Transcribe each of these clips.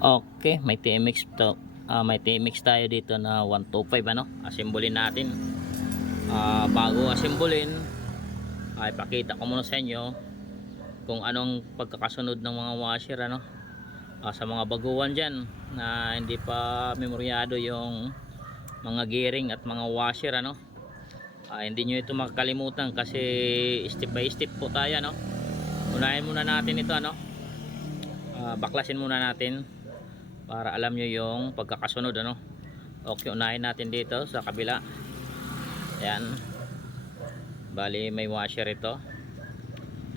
Okay, may TMX to. May TMX tayo dito na 125 ano. Asimbolin natin. Bago asimbolin, ay pakita ko muna sa inyo kung anong pagkakasunod ng mga washer ano. Sa mga baguhan diyan na hindi pa memoryado yung mga gearing at mga washer ano. Hindi nyo ito makakalimutan kasi step by step po tayo no. Unahin muna natin ito ano. Baklasin muna natin para alam nyo yung pagkakasunod ano. Okay, unahin natin dito sa kabila. Yan, bali may washer ito.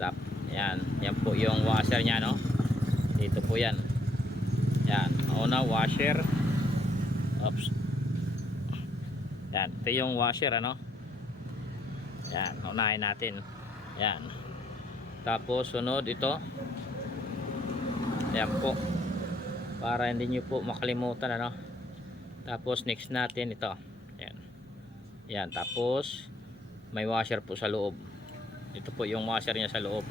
Tap. Yan po yung washer nya no. Dito po yan. Yan, una washer. Oops. Yan, ito yung washer ano. Yan, unahin natin. Yan. Tapos sunod ito. Yan po, para hindi nyo po makalimutan ano. Tapos next natin ito. Yan. Yan, tapos may washer po sa loob. Ito po yung washer nya sa loob.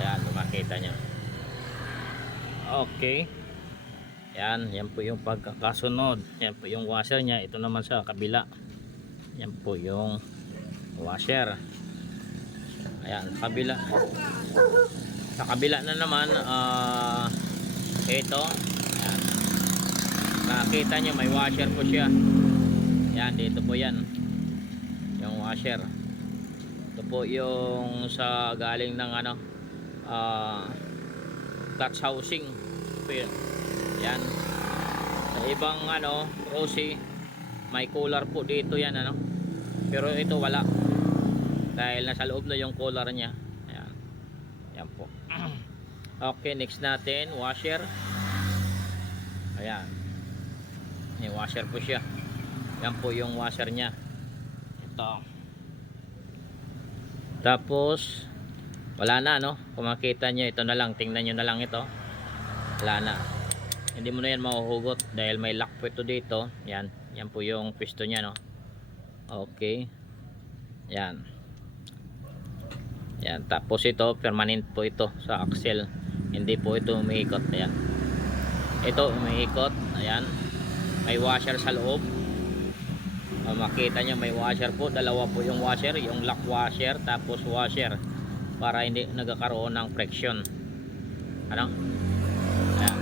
Ayan, makita nyo. Okay. Yan po yung pagkakasunod. Yan po yung washer nya. Ito naman sa kabila. Yan po yung washer. Ayan, kabila. Sa kabila na naman ito. Ayan. Nakita nyo may washer po siya. Yan, dito po yan yung washer. Ito po yung sa galing ng ano clutch housing po yun. Yan, sa ibang ano Rossi may cooler po dito yan ano, pero ito wala dahil nasa loob na yung cooler nya. Ayan. Yan po. Okay, next natin washer. Ayan, may washer po siya. Yan po yung washer nya. Ito. Tapos wala na no. Kung makita nyo, ito na lang. Tingnan nyo na lang ito. Wala na. Hindi mo na yan mahuhugot dahil may lock po ito dito. Yan. Yan po yung piston nya no. Okay. Yan. Yan. Tapos ito, permanent po ito sa axle. Hindi po ito umiikot. Ayan. Ito umiikot. Ayan. May washer sa loob. Makita nyo may washer po. Dalawa po yung washer. Yung lock washer tapos washer, para hindi nagkakaroon ng friction ano. Ayan.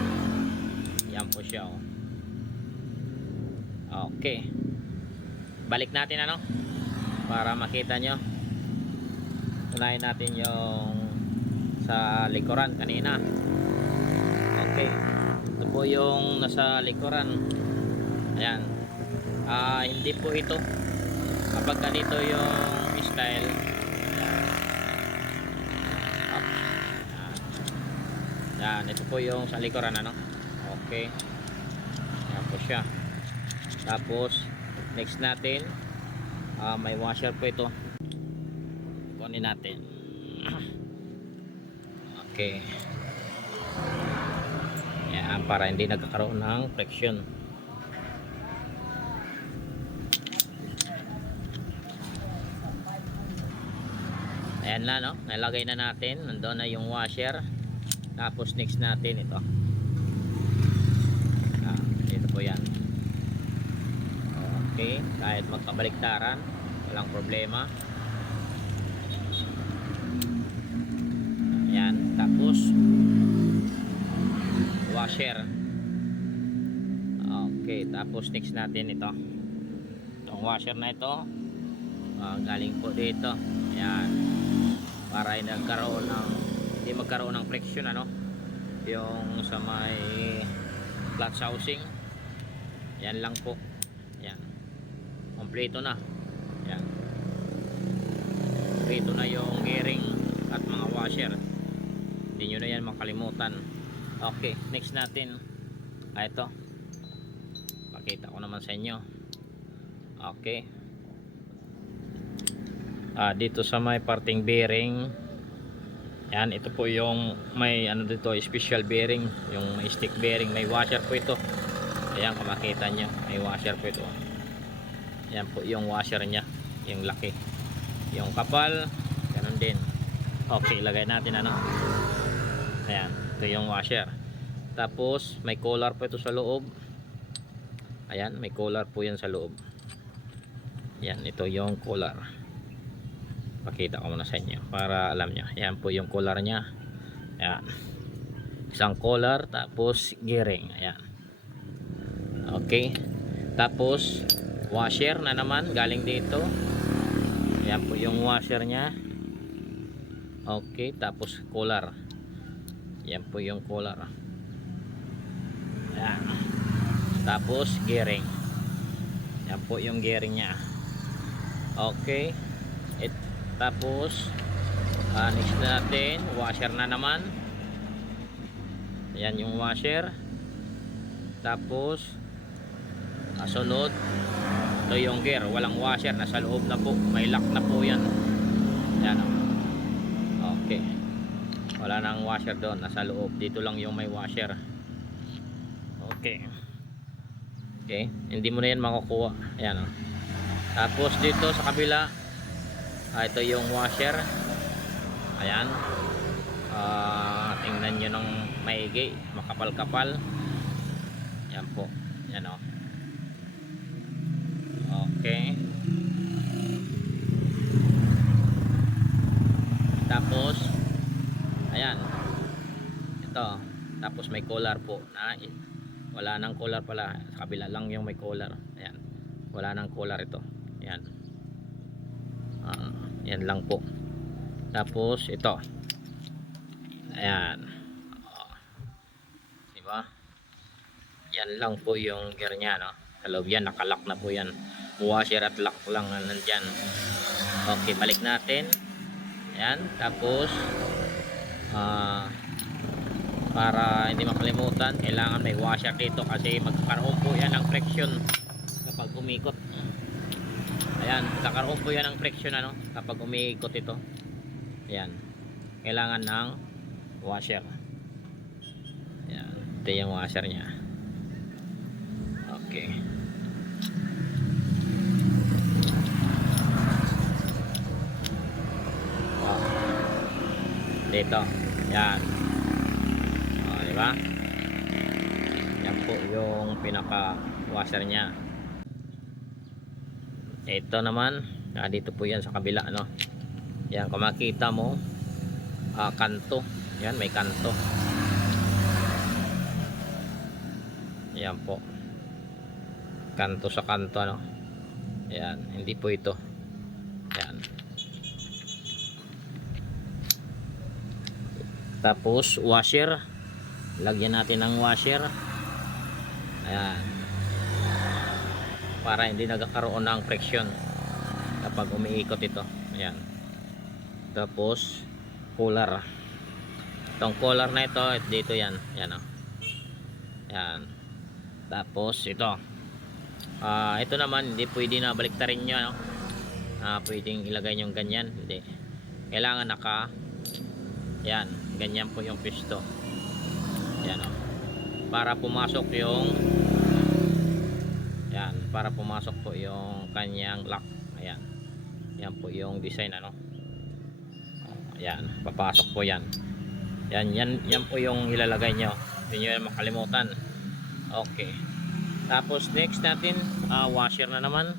Yan po siya oh. Okay, balik natin ano para makita nyo. Unahin natin yung sa likuran kanina. Okay, ito po yung nasa likuran. Ayan. Hindi po ito kapag ganito yung style. Yan, ito po yung sa likuran ano. Okay, yan po siya. Tapos next natin may washer po ito. Kunin natin. Okay, yan, para hindi nagkakaroon ng friction. Ayan na no, nalagay na natin. Nandoon na yung washer. Tapos next natin ito. Ito po yan. Okay, kahit magkabaliktaran walang problema. Ayan, tapos washer. Okay, tapos next natin ito. Itong washer na ito galing po dito. Ayan, para hindi magkaroon ng friction ano, yung sa may clutch housing. Yan lang po. Yan, kompleto na. Yan, kompleto na yung gearing at mga washer. Hindi nyo na yan makalimutan. Okay, next natin ito, pakita ko naman sa inyo. Okay, dito sa may parting bearing. Yan, ito po yung may ano dito, special bearing, yung may stick bearing, may washer po ito. Ayan, kung makita nyo, may washer po ito. Yan po yung washer nya, yung laki. Yung kapal, ganun din. Okay, lagay natin ano. Ayan, ito yung washer. Tapos may collar po ito sa loob. Ayan, may collar po yan sa loob. Yan, ito yung collar. Pakita ko muna sa inyo para alam nyo. Ayan po yung collar nya. Ayan, isang collar, tapos gearing. Ayan, okay. Tapos washer na naman galing dito. Ayan po yung washer nya. Okay, tapos collar. Ayan po yung collar. Ayan, tapos gearing. Ayan po yung gearing nya. Okay. Tapos next natin, washer na naman. Ayan yung washer. Tapos sunod, ito yung gear. Walang washer, nasa loob na po. May lock na po yan. Ayan, okay. Wala nang washer doon, nasa loob. Dito lang yung may washer. Okay. Okay, hindi mo na yan makukuha. Ayan, tapos dito sa kabila, ito yung washer. Ayan, tingnan nyo ng maigi, makapal-kapal. Yan po, yan o. Okay. Tapos ayan, ito, tapos may collar po na wala nang collar pala, sa kabila lang yung may collar. Ayan, wala nang collar ito. Ayan, yan lang po. Tapos ito, ayan, diba, yan lang po yung gear nya, no? Sa loob yan, nakalock na po yan. Washer at lock lang nandyan. Okay, balik natin. Ayan, tapos para hindi makalimutan, kailangan may washer dito kasi magkakaroon po yan ng friction kapag umikot. Ayan, magkakaroon po yan ng friction, ano, kapag umikot ito. Ayan, kailangan ng washer. Ayan, ito yung washer nya. Okay. Dito, yan, diba? Yan po yung pinaka washer nya. Ito naman, dito po yan sa kabila, ano. Yan, kung makita mo, kanto, yan, may kanto. Yan po, kanto sa kanto, ano. Yan, hindi po ito. Yan. Tapos washer, lagyan natin ng washer. Ayan, para hindi nagkakaroon ng friction kapag umiikot ito. Ayan. Tapos collar, itong collar na ito, dito yan. Ayan, ayan. Tapos ito, ito naman hindi pwede na baliktarin nyo, no? Pwedeng ilagay nyo ganyan, hindi. Kailangan naka, yan, ganyan po yung pisto. Yan, para pumasok yung, yan, para pumasok po yung kanyang lock. Ayan, yan po yung design, ano. Ayan, papasok po yan. Yan po yung ilalagay nyo, hindi nyo makalimutan. Okay. Tapos next natin, washer na naman.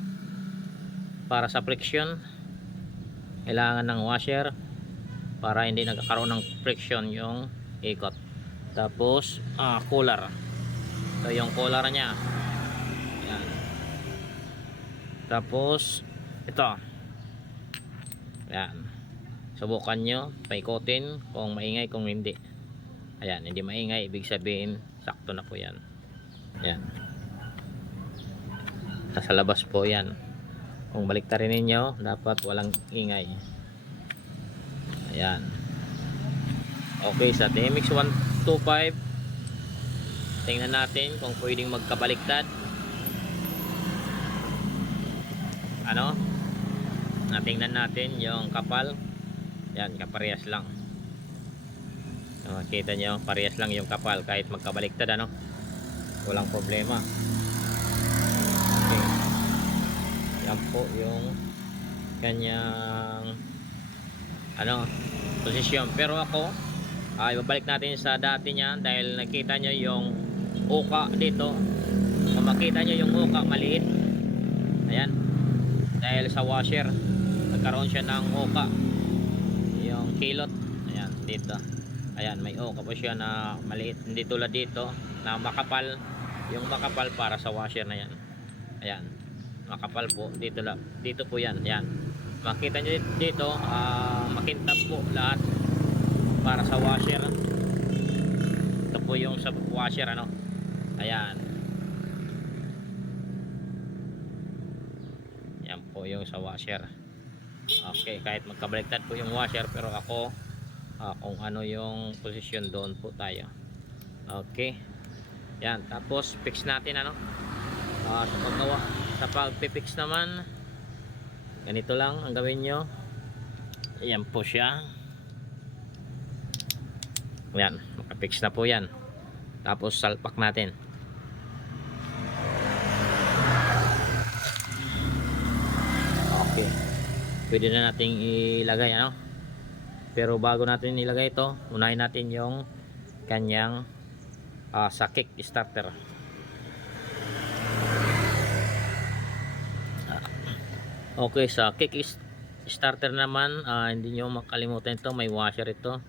Para sa friction, kailangan ng washer para hindi nagkakaroon ng friction yung ikot. Tapos collar, ito yung collar nya. Ayan. Tapos ito, ayan, subukan nyo paikotin kung maingay, kung hindi. Ayan, hindi maingay, ibig sabihin sakto na po yan. Ayan, nasa labas po yan. Kung baliktarin ninyo, dapat walang ingay. Ayan. Okay, sa TMX 125, tingnan natin kung pwedeng magkabaliktad. Ano? Tingnan natin yung kapal. Yan, kaparehas lang. Makita nyo, parehas lang yung kapal kahit magkabaliktad, ano? Walang problema. Okay. Yan po yung kanyang, ano, posisyon. Pero ako, Ibabalik natin sa dati niya dahil nakita nyo yung uka dito. Kung makita nyo yung uka maliit, ayan, dahil sa washer nagkaroon siya ng uka, yung kilot, ayan dito, ayan may uka po siya na maliit, hindi tulad dito na makapal. Yung makapal para sa washer na yan, ayan makapal po dito lang, dito po yan, ayan makita nyo dito, makintab po lahat para sa washer. Ito po yung sa washer, ano, ayan yan po yung sa washer. Okay, kahit magkabaliktad po yung washer, pero ako kung ano yung posisyon, doon po tayo. Okay, yan, tapos fix natin, ano, sa paggawa, sa pagpipix naman, ganito lang ang gawin nyo. Ayan po siya, yan, makapix na po yan. Tapos salpak natin. Okay, pwede na nating ilagay, ano, pero bago natin ilagay ito, unahin natin yung kanyang sa kick starter. Okay, sa kick starter naman, hindi nyo makalimutan ito, may washer ito,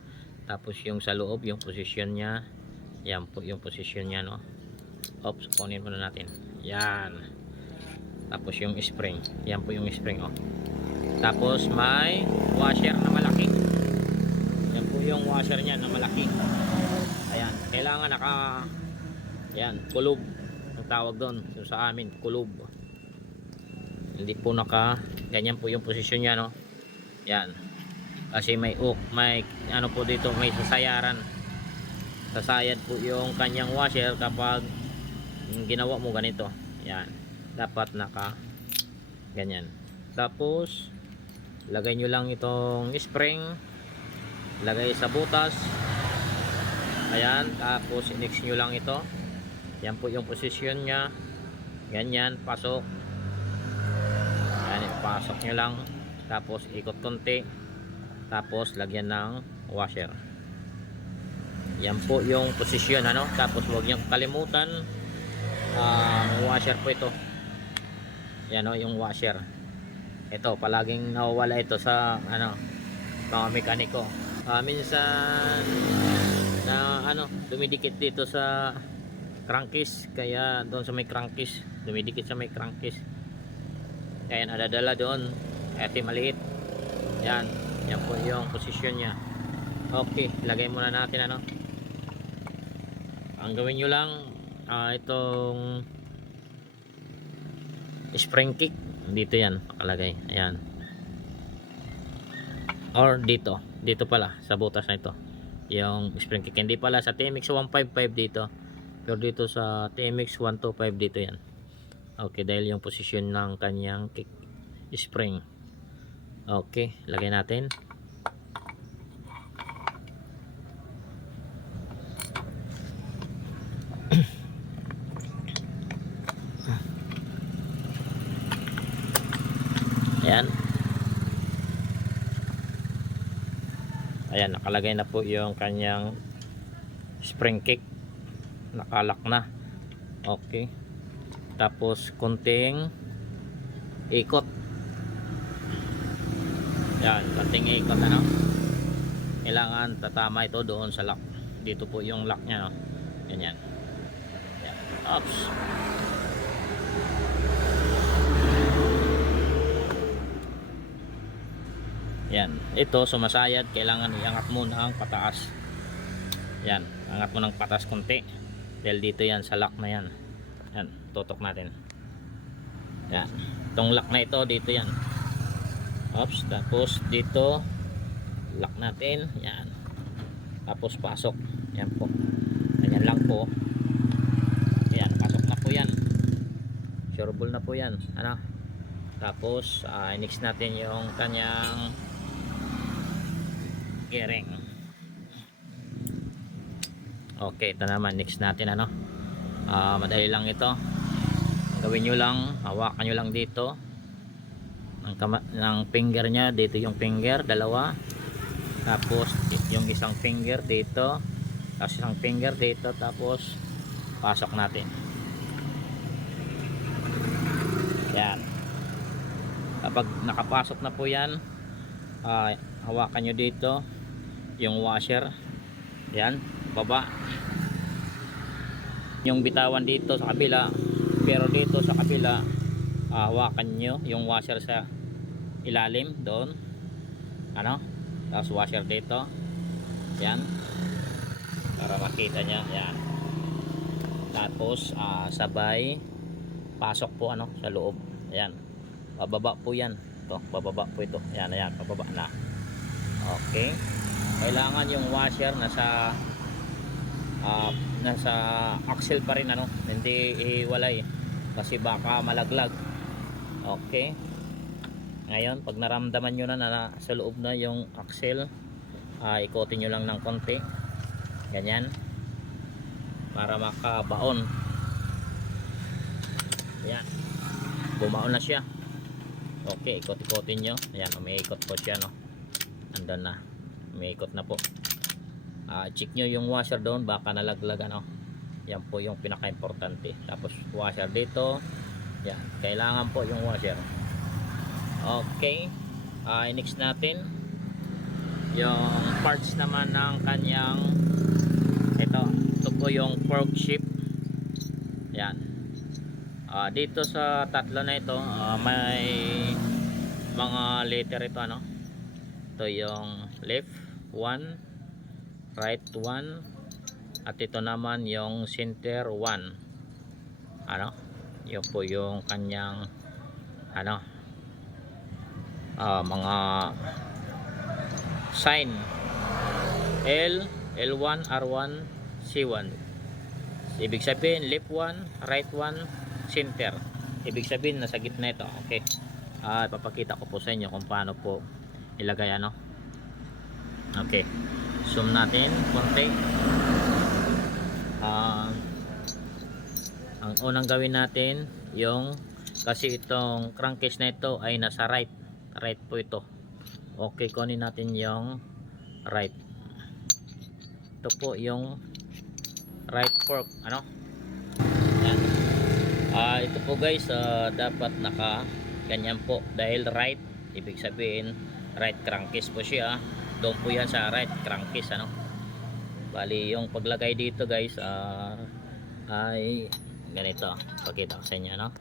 tapos yung sa loob, yung posisyon nya, yan po yung posisyon nya, no. Oops, kunin muna natin, yan, tapos yung spring, yan po yung spring, oh. Tapos may washer na malaki, yan po yung washer nya na malaki, ayan, kailangan yan, kulob ang tawag doon, so sa amin kulob, hindi po ganyan po yung posisyon nya, no. Yan, kasi may ano po dito, may sasayad po yung kanyang washer kapag ginawa mo ganito. Yan, dapat ganyan. Tapos lagay nyo lang itong spring, lagay sa butas, ayan, tapos i-mix nyo lang ito. Yan po yung posisyon nya, ganyan, pasok. Yan, pasok nyo lang, tapos ikot konti, tapos lagyan ng washer. Yan po yung posisyon, ano. Tapos huwag nyo kalimutan, washer po ito. Yan, o, yung washer. Ito, palaging nawawala ito sa mga mekaniko. Minsan na dumidikit dito sa crankcase, kaya doon sa may crankcase, dumidikit sa may crankcase, kaya nadadala doon, ito maliit. Yan, yan po yung posisyon nya. Okay, lagay muna natin, ano. Ang gawin nyo lang, itong spring kick dito, yan nakalagay, ayan, or dito pala sa butas na ito yung spring kick, hindi pala sa TMX 155 dito, pero dito sa TMX 125 dito yan. Okay, dahil yung posisyon ng kanyang kick spring. Okay, lagay natin. Ayan, ayan, nakalagay na po yung kanyang spring kick, nakalak na. Okay, tapos konting ikot, yan, konting ikot, ano. Kailangan tatama ito doon sa lock. Dito po yung lock nya, no? Ganyan, yan. Oops. Yan, ito sumasayad, kailangan iangat mo ng pataas. Yan, angat mo ng pataas konti, dahil dito yan sa lock na yan. Yan, tutok natin. Yan, itong lock na ito, dito yan. Oops, tapos dito lock natin, yan, tapos pasok. Yan po, ganyan lang po. Yan, pasok na po yan, sureball na po yan, ano. Tapos i-mix natin yung kanyang gearing. Okay, ito naman, mix natin, ano. Madali lang ito. Gawin nyo lang, hawakan nyo lang dito ng finger nya, dito yung finger, dalawa, tapos yung isang finger dito, tapos isang finger dito, tapos pasok natin. Yan. Kapag nakapasok na po yan, hawakan nyo dito yung washer. Yan, baba. Yung bitawan dito sa kabila, pero dito sa kabila, hawakan nyo yung washer sa ilalim doon, ano, tapos washer dito. Yan, para makita nya. Yan, tapos sabay pasok po ano sa loob. Yan, bababa po yan. Ito, bababa po ito. Yan, ayan, bababa na. Okay, kailangan yung washer nasa axle pa rin, ano, hindi iwalay kasi baka malaglag. Okay, ngayon pag naramdaman nyo na sa loob na yung axle, ikotin nyo lang ng konti, ganyan, para makabaon. Ayan, bumaon na siya. Okay, ikot-ikotin nyo. Ayan, umiikot po siya, no, andun na, umiikot na po. Check nyo yung washer doon, baka nalaglag, ano. Yan po yung pinaka-importante. Tapos washer dito. Yan, kailangan po yung washer. Okay, next natin yung parts naman ng kanyang ito po yung fork shift. Yan, dito sa tatlo na ito, may mga letter ito, ano. Ito yung left 1, right 1, at ito naman yung center 1. Ano, yun po yung kanyang ano, mga sign. L1, R1, C1. Ibig sabihin left 1, right 1, center. Ibig sabihin nasa gitna ito. Okay, ipapakita ko po sa inyo kung paano po ilagay, ano. Okay, zoom natin konti. Ang unang gawin natin yung, kasi itong crankcase na ito ay nasa right po ito. Okay, kunin natin yung right. Ito po yung right fork, ano. Yan. Ito po guys, dapat naka ganyan po, dahil right, ibig sabihin right crankcase po siya. Doon po yan sa right crankcase, ano. Bali yung paglagay dito guys, ay ganito, pakita ko sa inyo, no.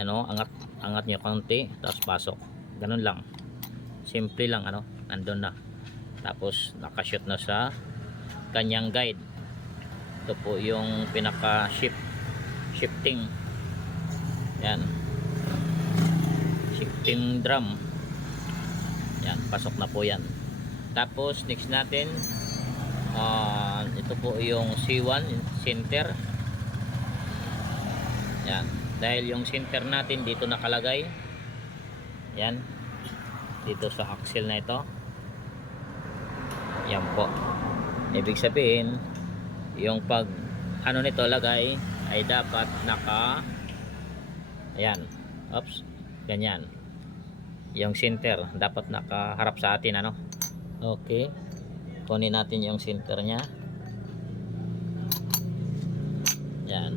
Ano, angat nyo konti, tapos pasok, ganun lang, simple lang, ano, nandun na. Tapos nakashoot na sa kanyang guide. Ito po yung pinaka shifting. Yan, shifting drum. Yan, pasok na po yan. Tapos next natin, ito po yung C1 center. Yan, dahil yung center natin dito nakalagay. Yan, dito sa axle na ito. Yan po, ibig sabihin yung pag ano nito lagay ay dapat naka, ayan, oops, ganyan. Yung center dapat nakaharap sa atin, ano. Okay, kunin natin yung center nya. Yan,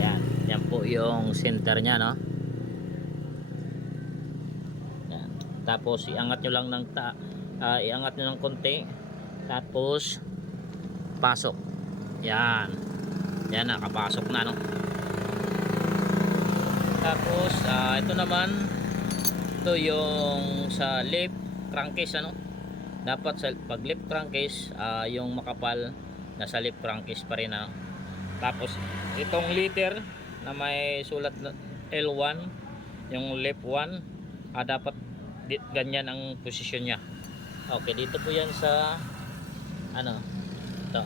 ayan, yan po yung center nya, no. Yan. Tapos iangat nyo lang ng iangat nyo ng konti, tapos pasok. Yan, yan, nakapasok na, no. Tapos ito naman, ito yung sa left crankcase, ano. Dapat sa pag left crankcase, yung makapal nasa left crankcase pa rin, ano. Tapos itong letter na may sulat na L1, yung left 1, dapat ganyan ang posisyon nya. Okay, dito po yan sa ano, ito,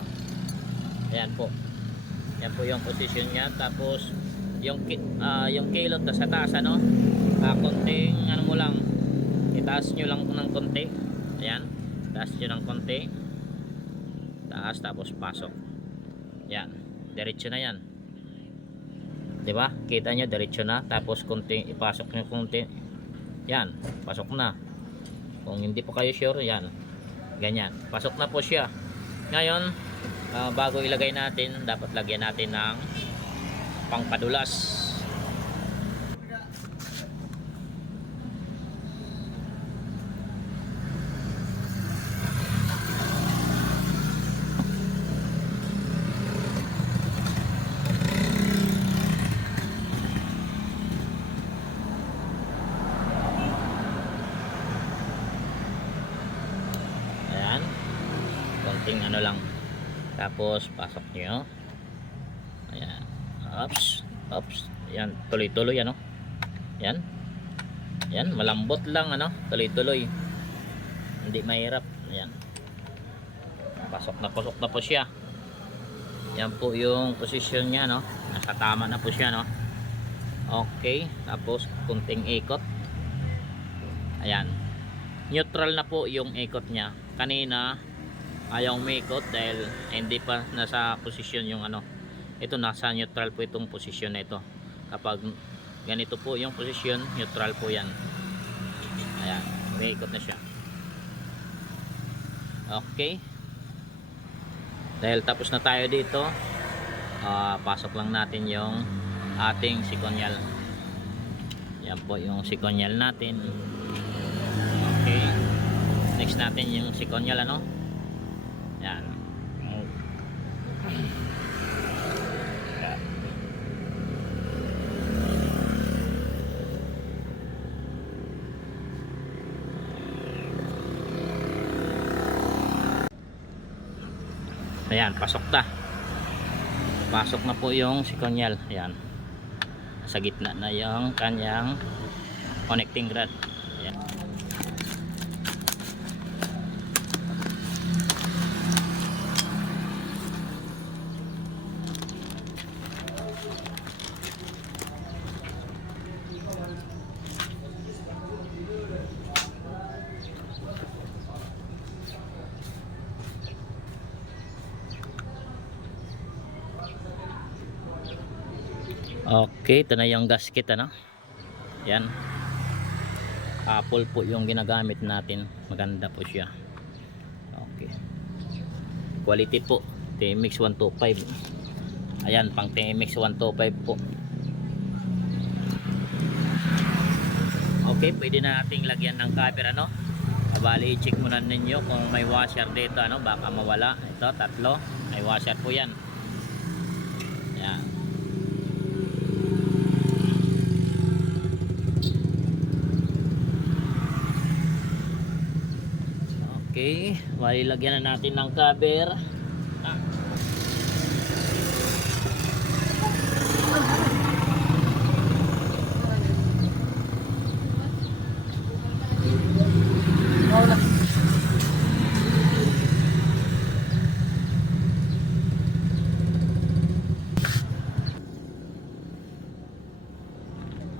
ayan po, yan po yung posisyon nya. Tapos yung kilot na sa taas, ano, konting ano mo lang, itaas nyo lang ng konti. Ayan, taas nyo ng konti, taas, tapos pasok. Yan, diretso na yan, diba? Kita nyo diretso na. Tapos konting ipasok nyo konti, Yan, pasok na. Kung hindi po kayo sure, yan, ganyan, pasok na po siya. Ngayon, bago ilagay natin, dapat lagyan natin ng pangpadulas. Ayan, konting ano lang, tapos pasok nyo. Ayan, ups, ups, yan, tuloy-tuloy ano. Yan, yan, malambot lang ano, tuloy-tuloy, hindi mahirap. Ayan, pasok na po siya. Yan po yung posisyon niya, no, nasa tama na po siya, no. Okay, tapos kunting ikot. Ayan, neutral na po yung ikot niya. Kanina ayaw umikot dahil hindi pa nasa posisyon yung ano. Ito nasa neutral po itong posisyon na ito. Kapag ganito po yung posisyon, neutral po yan. Ayan, umikot na siya. Okay, dahil tapos na tayo dito, pasok lang natin yung ating sikonyal. Yan po yung sikonyal natin. Okay, next natin yung sikonyal ano. Yan, ayan, pasok na po yung sikonyal. Ayan, sa gitna na yung kanyang connecting rod. Ayan. Okay, ito na yung gasket ano. Yan, Apple po yung ginagamit natin, maganda po siya. Okay, quality po, TMX 125. Ayan, pang TMX 125 po. Okay, pwede na nating lagyan ng cover ano. Bali, i-check muna ninyo kung may washer dito ano, baka mawala. Ito, tatlo, may washer po yan. Ayan. Okay, bali lagyan na natin ng cover.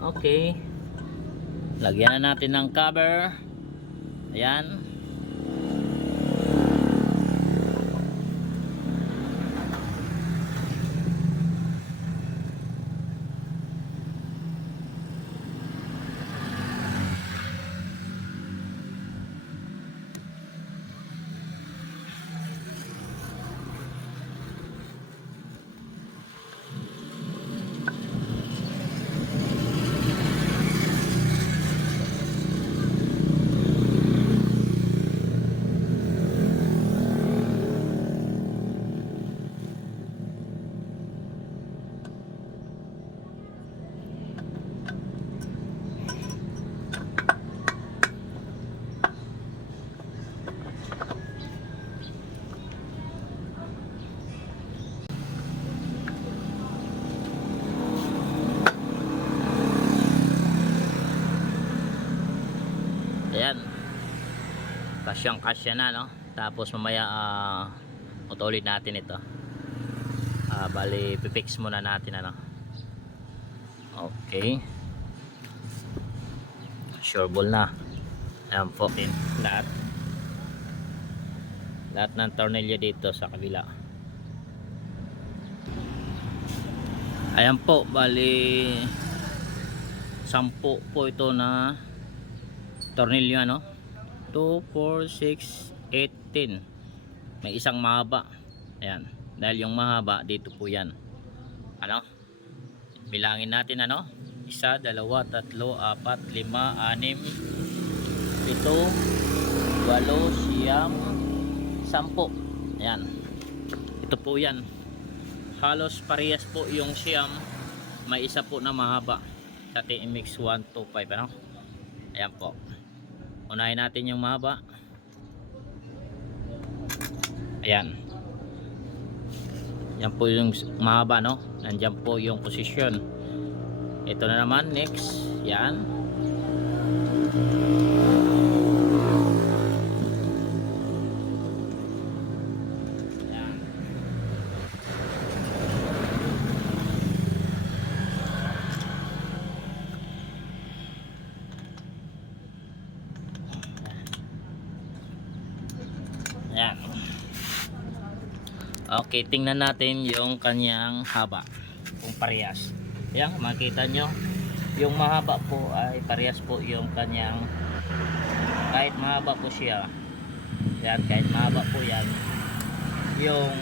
Okay, lagyan na natin ng cover. Ayan. Ayan, kasyang kasya na no. Tapos mamaya utulit natin ito. Bali pipix muna natin ano. Okay, sure ball na. Ayan po, lahat ng tornilyo dito sa kabila. Ayan po, bali 10 po ito na tornilyo ano, 2, 4, 6, 8, 10. May isang mahaba. Ayan, dahil yung mahaba dito po yan. Ano, bilangin natin ano, 1, 2, 3, 4, 5, 6, 7, 8, 9, 10. Ayan, ito po yan. Halos parehas po yung siyam. May isa po na mahaba sa TMX 125 ano. Ayan po, unahin natin yung mahaba. Ayan, yan po yung mahaba no, nandyan po yung posisyon. Ito na naman next. Yan, yan. Yan. Okay, tingnan natin yung kanyang haba kung parehas. Yan, makita nyo yung mahaba po ay parehas po yung kanyang, kahit mahaba po siya. Yan, kahit mahaba po yan, yung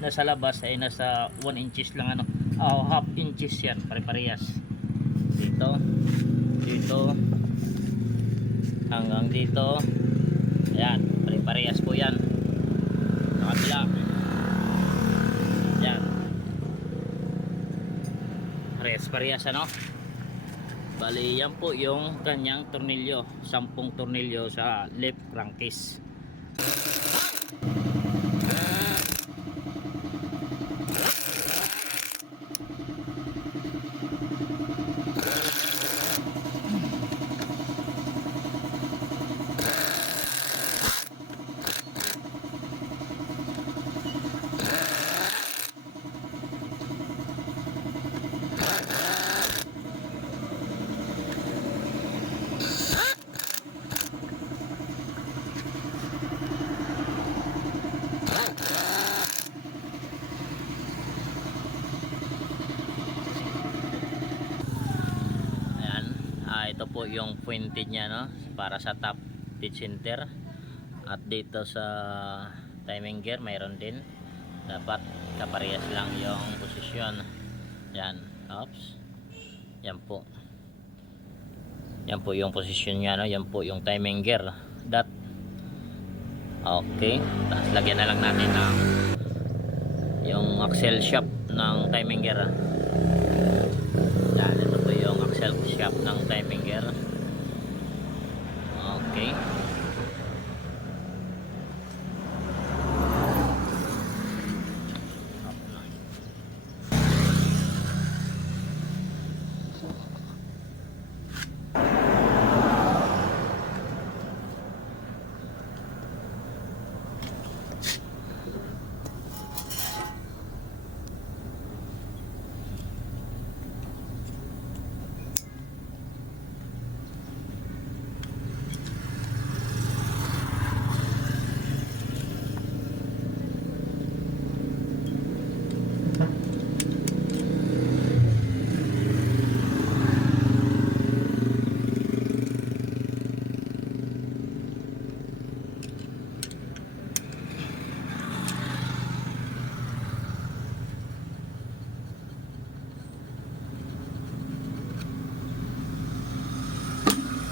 nasa labas ay nasa 1 inches lang ano, half inches yan, pare-parehas. Dito, dito, hanggang dito. Ayan, pare-parehas po yan sa kabila. Yan, parehas ano. Bali yan po yung kanyang tornilyo, 10 tornilyo sa left crankcase. Ito po yung pointed nya no, para sa top dead center. At dito sa timing gear mayroon din, dapat kaparehas lang yung posisyon. Yan, oops, yan po, yan po yung posisyon nya no, yan po yung timing gear dot. Okay, tapos lagyan na lang natin ng yung axle shaft ng timing gear. Yan, ito po yung axle shaft ng timing gear. Okay,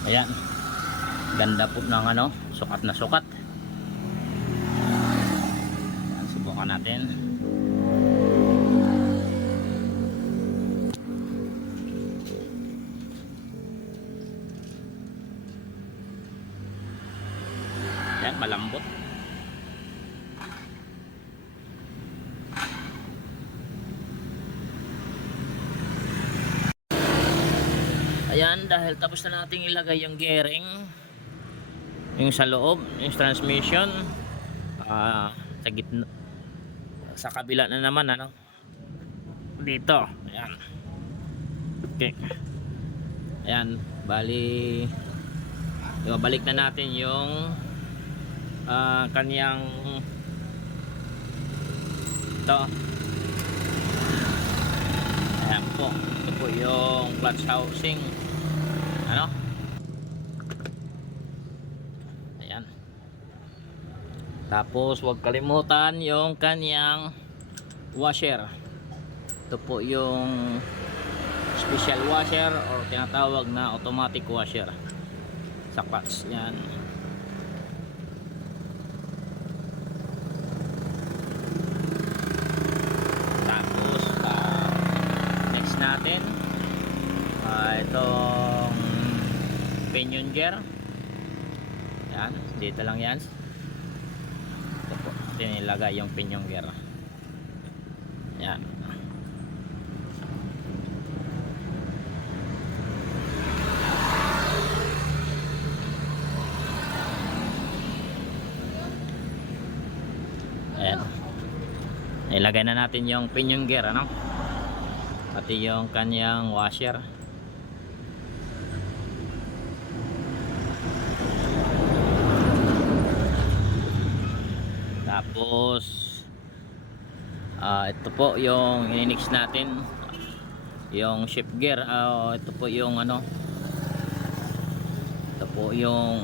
ayan, ganda po ng ano, sukat na sukat. Ayan, subukan natin. Ayan, malambot. Ayan, dahil tapos na nating ilagay yung gearing, yung sa loob, yung transmission, sa gitna, sa kabila na naman ano, dito. Ayan, okay. Ayan, bali ibabalik na natin yung kanyang ito. Ayan po, ito po yung clutch housing ano. Tapos huwag kalimutan yung kanyang washer. Ito po yung special washer or tinatawag na automatic washer sa clutch. Yan. Tapos next natin itong pinion gear. Yan, dito lang yan. Ito po, tinilagay yung pinion gear. Yan. Ayan. Ilagay na natin yung pinion gear, ano? Pati yung kanyang washer. Tapos ito po yung ininix natin, yung shift gear. Ito po yung ano, ito po yung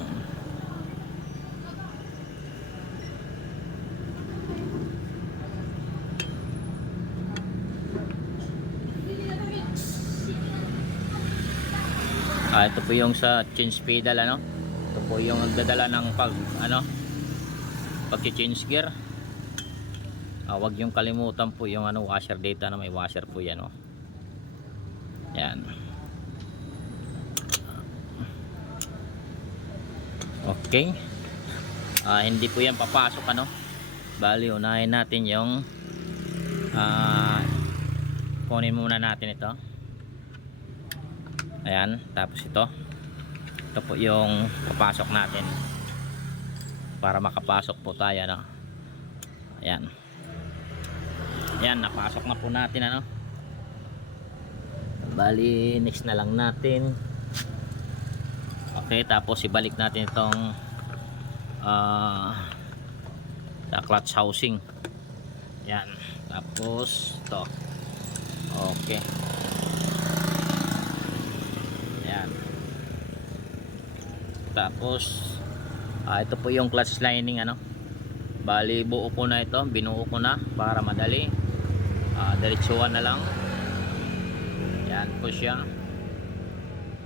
ito po yung sa change pedal, ano. Ito po yung nagdadala ng pag-change gear. Wag yung kalimutan po yung ano, washer data na may washer po yan, oh. Yan. Okay. Hindi po yan papasok, ano. Bali unahin natin yung kunin muna natin ito. Ayan, tapos ito po yung papasok natin para makapasok po tayo, no? Ayan. Ayan, napasok na po natin, ano. Bali next na lang natin. Okay, tapos ibalik natin itong sa clutch housing. Ayan, tapos ito. Okay. Tapos ito po yung clutch lining, ano. Bali buo ko na ito, binuo ko na para madali. Diretsuhan na lang. Yan po siya.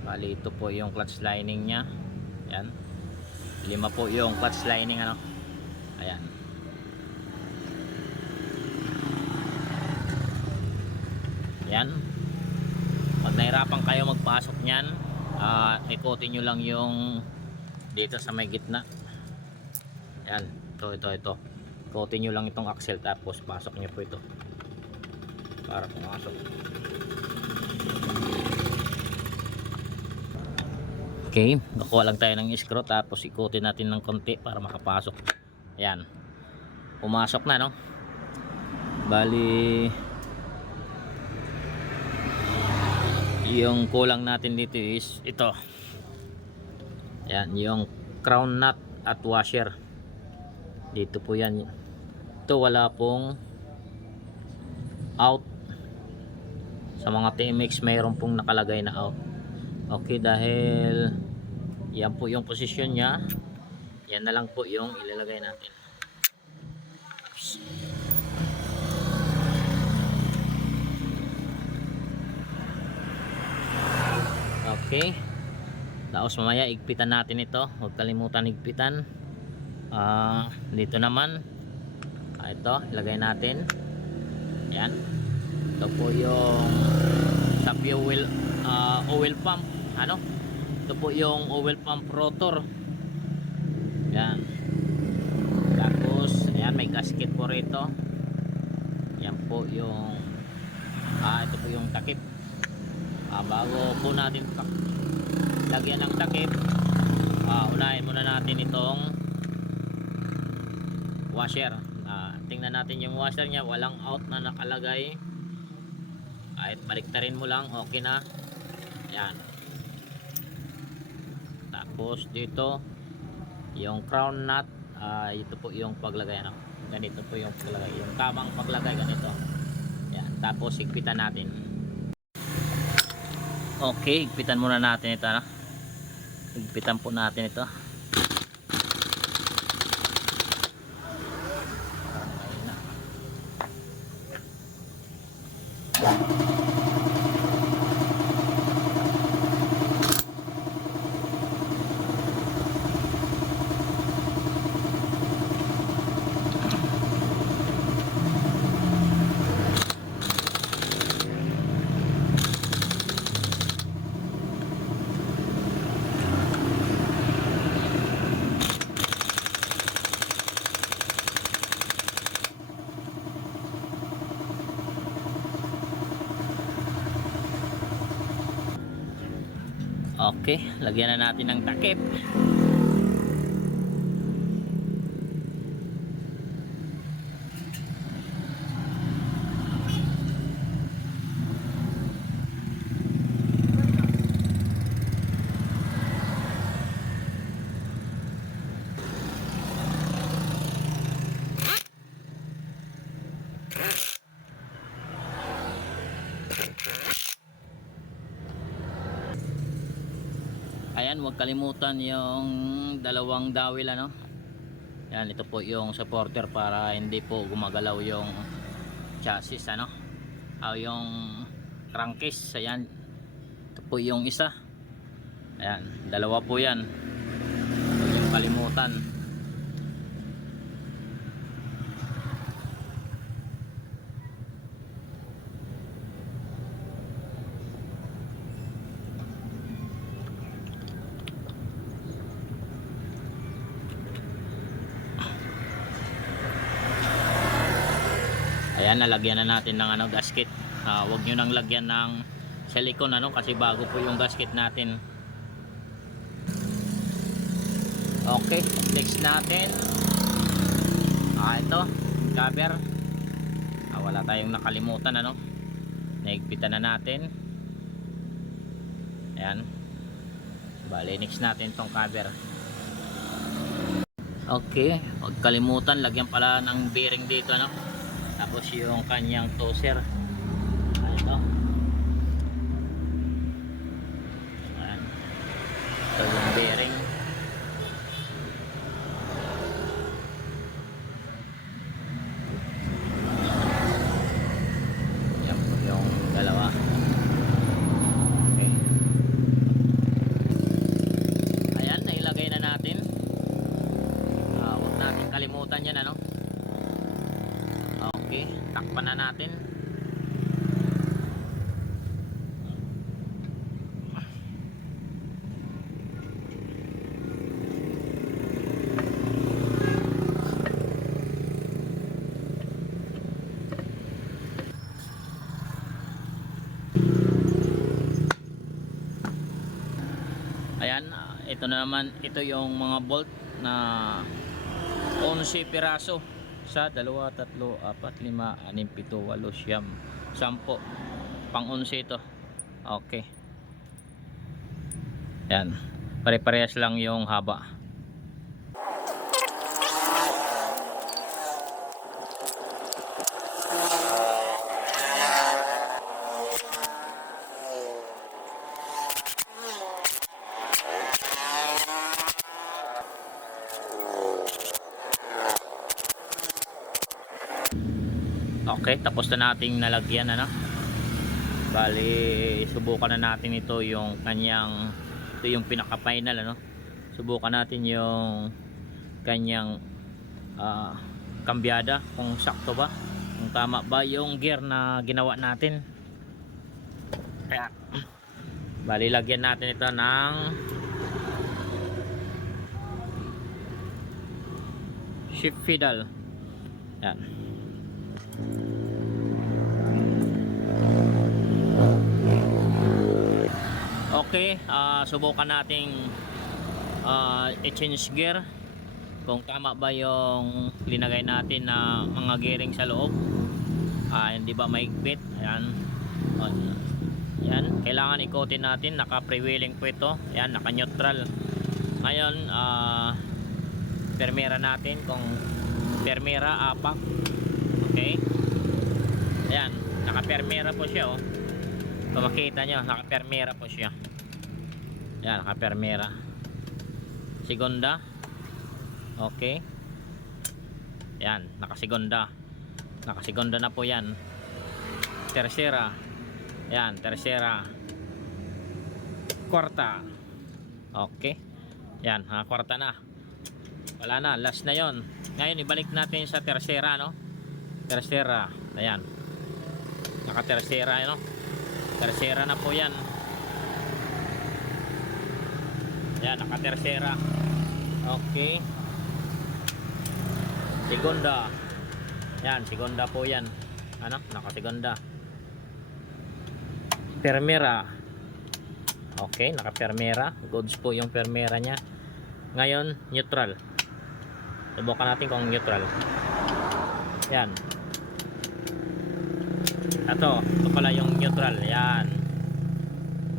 Bali ito po yung clutch lining nya. Yan, 5 po yung clutch lining, ano. Ayan. Yan. Pag nahirapan kayo magpasok nyan, ikotin nyo lang yung dito sa may gitna. Yan, ito ikotin nyo lang itong axle, tapos pasok nyo po ito para pumasok. Okay, nakuha lang tayo ng screw, tapos ikotin natin ng konti para makapasok. Yan, pumasok na, no. Bali yung kulang natin dito is ito. Yan, yung crown nut at washer. Dito po yan. Ito wala pong out. Sa mga TMX mayroon pong nakalagay na out. Okay, dahil yan po yung posisyon nya, yan na lang po yung ilalagay natin. Okay. Tapos mamaya igpitan natin ito. Huwag kalimutan igpitan. Dito naman ito, ilagay natin. Yan. Ito po yung sa fuel oil pump, ano. Ito po yung oil pump rotor. Yan. Tapos ayan, may gasket po rito. Yan po yung ito po yung takip. Bago po natin lagyan ng takip, unahin muna natin itong washer. Tingnan natin yung washer nya, walang out na nakalagay. Kahit baliktarin mo lang, okay na. Yan. Tapos dito yung crown nut, ito po yung paglagay, ano. Ganito po yung paglagay, yung tamang paglagay, ganito. Yan. Tapos higpitan natin. Okay, higpitan muna natin ito, ano. Higpitan po natin ito. Okay, lagyan na natin ng takip. Ayan, huwag kalimutan yung dalawang dawil ano. Yan, ito po yung supporter para hindi po gumagalaw yung chassis ano. Yung crankcase. Ayan, ito po yung isa. Ayan, dalawa po yan. Huwag yung kalimutan. Ayan, nalagyan na natin ng ano, gasket. Huwag nyo nang lagyan ng silicone ano, kasi bago po yung gasket natin. Okay, next natin ito, cover. Wala tayong nakalimutan ano. Naigpitan na natin. Ayan. Bale, next natin tong cover. Okay, huwag kalimutan lagyan pala ng bearing dito ano. Tapos yung kanyang toser. Ito. Ayan. Ito yung bearing. Yan po yung dalawa. Okay. Ayan, nailagay na natin. Huwag natin kalimutan yan ano. Okay, takpan na natin. Ayan, ito na naman, ito yung mga bolt na 11 piraso. Sa 2, 3, 4, 5, 6, 7, 8, 9, 10, 10. Pang 11 ito. Okay. Yan. Pare-parehas lang yung haba. Okay, tapos na nating nalagyan ano. Bali, subukan na natin ito yung kanyang, ito yung pinaka final ano. Subukan natin yung kanyang kambyada kung sakto ba, kung tama ba yung gear na ginawa natin. Kaya bali, lagyan natin ito ng shift pedal. Yan. Okay, subukan nating i-change gear kung tama ba yung linagay natin na mga gearing sa loob. Hindi ba mahigpit. Ayan. Yan, kailangan ikotin natin. Naka pre-wheeling po ito. Ayan, naka neutral. Ngayon permera natin kung permera apak. Okay. Ayan, naka permera po siya oh. Kung makita nyo, naka permera po siya. Yan, naka permera. Segunda. Okay. Yan, naka segunda. Naka segunda na po yan. Tercera. Yan, tercera. Kwarta. Okay. Yan, kwarta na. Wala na, last na yon. Ngayon ibalik natin sa tercera no. Tercera. Ayan. Naka tercera no. Tercera na po yan. Yan, naka tercera. Okay. Segunda. Yan, segunda po yan. Ano? Naka segunda. Permera. Okay, naka-permera. Goods po yung permera niya. Ngayon, neutral. Subukan natin kung neutral. Yan. Ito pala yung neutral. Yan.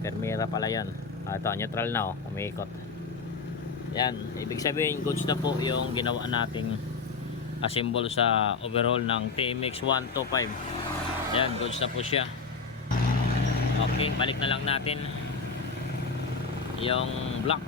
Permera pala yan. Ito, neutral na oh. Umiikot. Yan. Ibig sabihin, goods na po yung ginawa nating symbol sa overhaul ng TMX 125. Yan, goods na po siya. Okay, balik na lang natin yung block.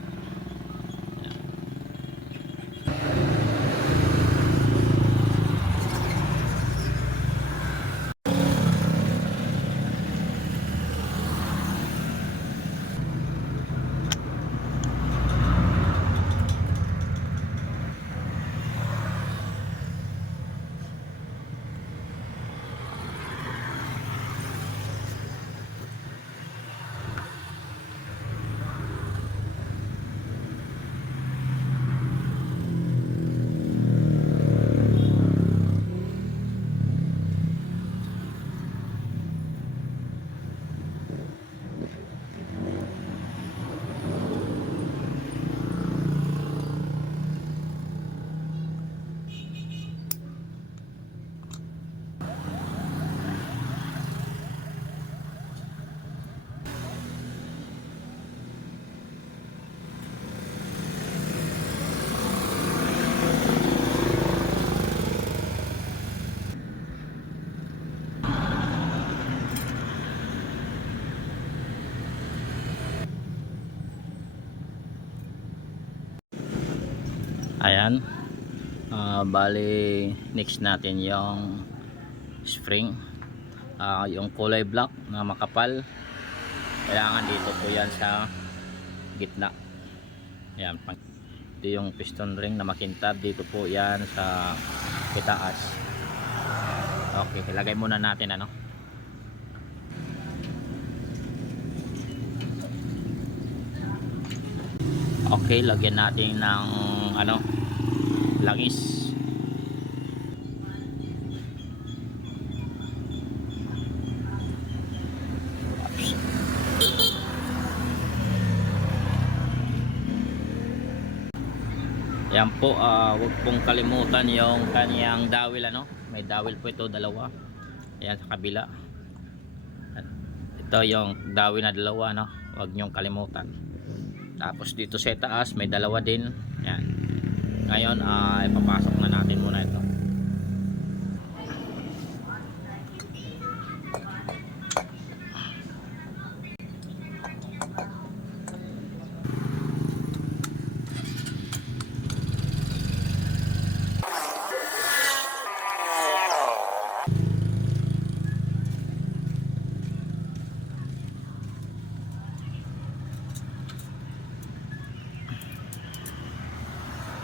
Ayan. Bali next natin yung spring. Yung kulay black na makapal, kailangan dito po yan sa gitna. Ayan. Ito yung piston ring na makintab. Dito po yan sa itaas. Okay, ilagay muna natin ano. Okay, lagyan natin ng ano, langis. Yan po, wag pong kalimutan yung kanyang dawil ano. May dawil po ito, dalawa. Ayan sa kabila. Ito yung dawil na dalawa no. Wag niyong kalimutan. Tapos dito sa taas may dalawa din. Yan. Ngayon ipapasok na natin muna ito.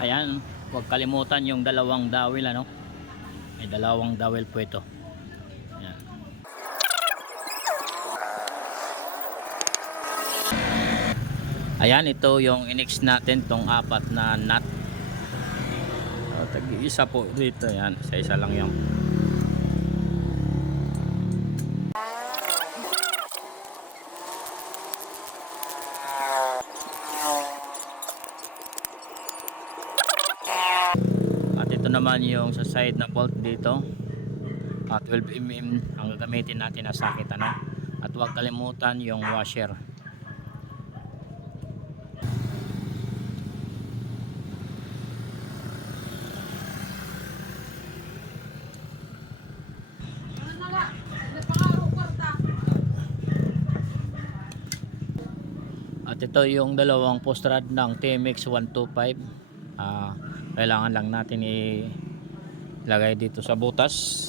Ayan, huwag kalimutan yung dalawang dawil ano. May dalawang dawil po ito. Ayan. Ayan, ito yung inex natin, tong apat na nut. Tag-isa po dito, yan, isa-isa lang yung. At ito naman yung sa side na bolt dito. 12mm ang gagamitin natin na sakit ano. At huwag kalimutan yung washer. At ito yung dalawang post rod ng TMX 125. Kailangan lang natin ilagay dito sa butas.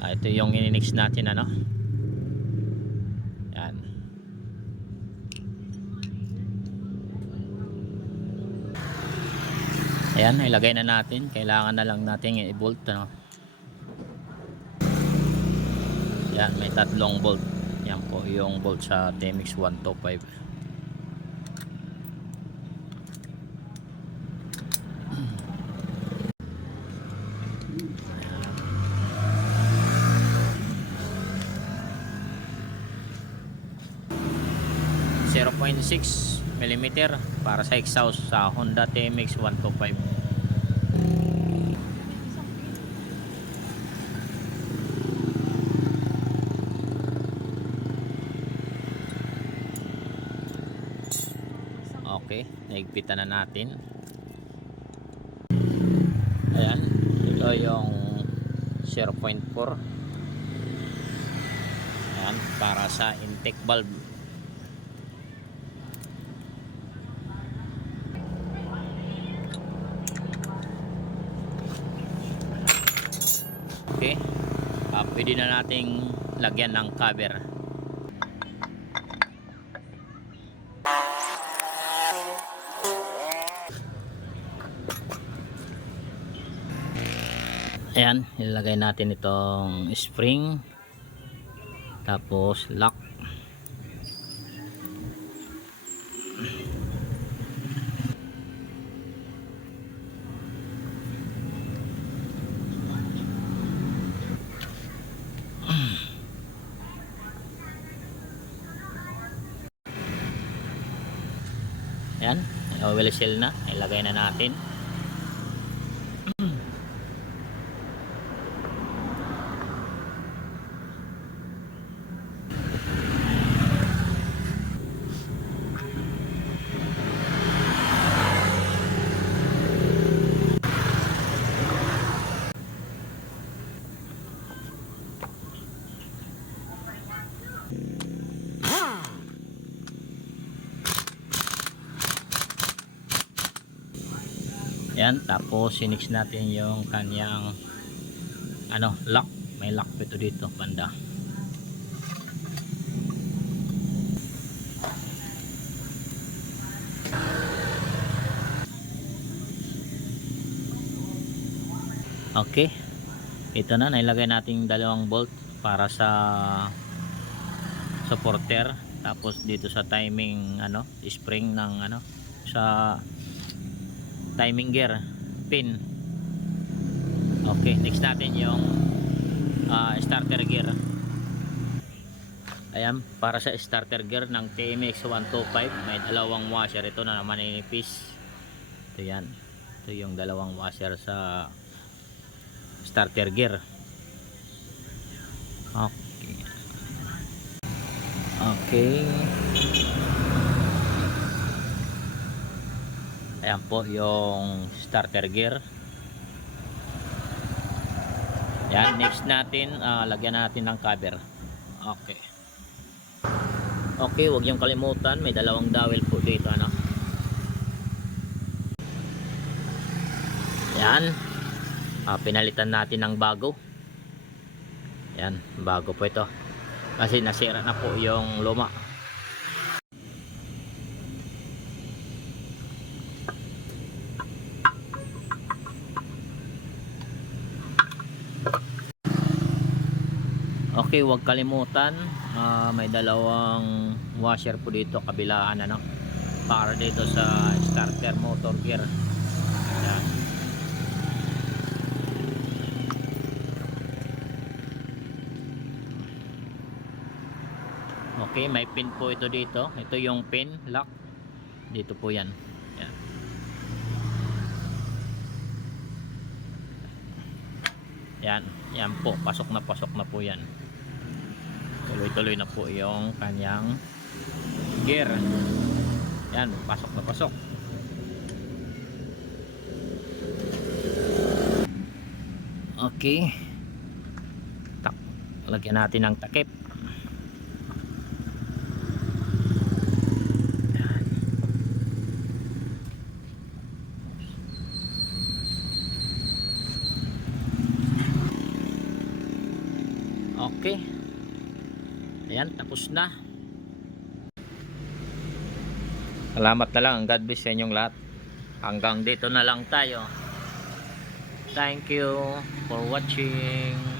Ito yung ininix natin ano. Yan. Ayan, ilagay na natin. Kailangan na lang natin i-bolt ano. Yan, may tatlong bolt. Yan po yung bolt sa TMX 125. 0.6 mm para sa exhaust sa Honda TMX 125. Okay, naigpitan na natin. Ayan, ito yung 0.4. Ayan, para sa intake valve. Okay, pwede na nating lagyan ng cover. Ayan, ilagay natin itong spring, tapos lock. Ayan, oil seal na, ilagay na natin. Yan, tapos sinix natin yung kanyang lock. May lock ito dito banda. Okay, ito na, nailagay natin dalawang bolt para sa supporter, tapos dito sa timing spring ng sa timing gear pin. Okay, next natin yung starter gear. Ayan, para sa starter gear ng TMX 125 may dalawang washer. Ito na naman manipis. Ito yan, ito yung dalawang washer sa starter gear. Okay, okay. Ayan po yung starter gear. Yan, next natin lagyan natin ng cover. Okay. Okay, huwag yung kalimutan, may dalawang dowel po dito Yan. Pinalitan natin ng bago. Yan, bago po ito. Kasi nasira na po yung luma. Okay, huwag kalimutan, may dalawang washer po dito kabilaan para dito sa starter motor gear. Ayan. Okay, may pin po ito dito. Ito yung pin lock. Dito po yan. Ayan. Yan, yan po, pasok na po yan. Tuloy-tuloy na po yung kanyang gear. Yan, pasok na pasok. Okay, lagyan natin ng takip. Okay, ayan, tapos na. Salamat na lang. God bless sa inyong lahat. Hanggang dito na lang tayo. Thank you for watching.